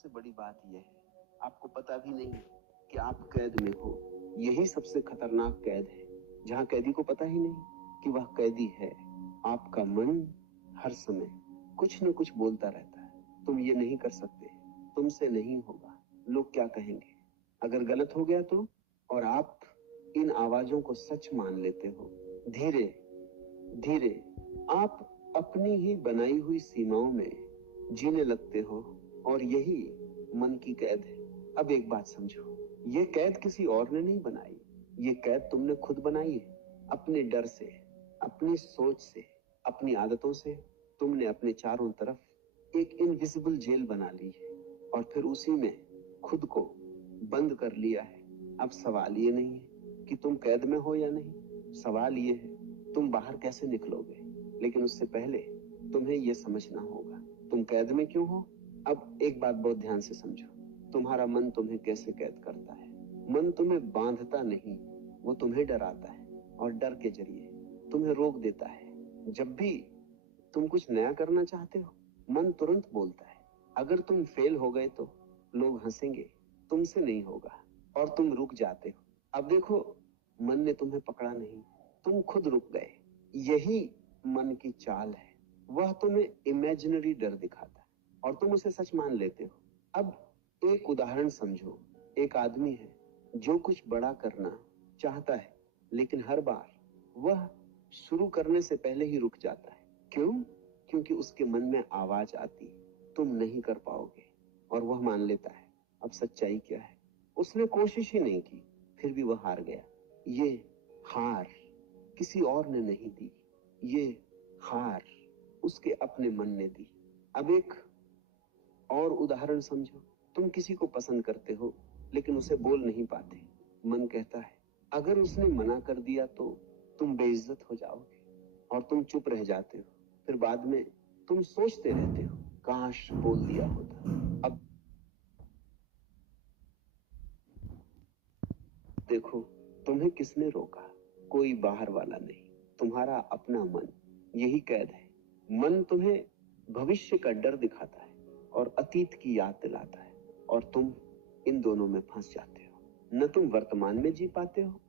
सबसे बड़ी बात यह है, आपको पता भी नहीं कि आप कैद में हो। यही सबसे खतरनाक कैद है, जहां कैदी को पता ही नहीं कि वह कैदी है। आपका मन हर समय कुछ न कुछ बोलता रहता है, तुम ये नहीं कर सकते, तुमसे नहीं होगा, लोग क्या कहेंगे, अगर गलत हो गया तो। और आप इन आवाजों को सच मान लेते हो। धीरे धीरे आप अपनी ही बनाई हुई सीमाओं में जीने लगते हो, और यही मन की कैद है। अब एक बात समझो, ये कैद किसी और ने नहीं बनाई, ये कैद तुमने खुद बनाई है। अपने डर से, अपनी सोच से, अपनी आदतों से तुमने अपने चारों तरफ एक इनविजिबल जेल बना ली है, और फिर उसी में खुद को बंद कर लिया है। अब सवाल ये नहीं है कि तुम कैद में हो या नहीं, सवाल ये है तुम बाहर कैसे निकलोगे। लेकिन उससे पहले तुम्हें यह समझना होगा तुम कैद में क्यों हो। अब एक बात बहुत ध्यान से समझो, तुम्हारा मन तुम्हें कैसे कैद करता है। मन तुम्हें बांधता नहीं, वो तुम्हें डराता है, और डर के जरिए तुम्हें रोक देता है। जब भी तुम कुछ नया करना चाहते हो, मन तुरंत बोलता है अगर तुम फेल हो गए तो लोग हंसेंगे, तुमसे नहीं होगा, और तुम रुक जाते हो। अब देखो, मन ने तुम्हें पकड़ा नहीं, तुम खुद रुक गए। यही मन की चाल है, वह तुम्हें इमेजिनरी डर दिखाता है और तुम उसे सच मान लेते हो। अब एक उदाहरण समझो, एक आदमी है जो कुछ बड़ा करना चाहता है, लेकिन हर बार वह शुरू करने से पहले ही रुक जाता है। क्यों? क्योंकि उसके मन में आवाज आती है तुम नहीं कर पाओगे, और वह मान लेता है। अब सच्चाई क्या है, उसने कोशिश ही नहीं की, फिर भी वह हार गया। ये हार किसी और ने नहीं दी, ये हार उसके अपने मन ने दी। अब एक और उदाहरण समझो, तुम किसी को पसंद करते हो लेकिन उसे बोल नहीं पाते। मन कहता है अगर उसने मना कर दिया तो तुम बेइज्जत हो जाओगे, और तुम चुप रह जाते हो। फिर बाद में तुम सोचते रहते हो काश बोल दिया होता। अब देखो, तुम्हें किसने रोका? कोई बाहर वाला नहीं, तुम्हारा अपना मन। यही कैद है। मन तुम्हें भविष्य का डर दिखाता है और अतीत की याद दिलाता है, और तुम इन दोनों में फंस जाते हो। न तुम वर्तमान में जी पाते हो,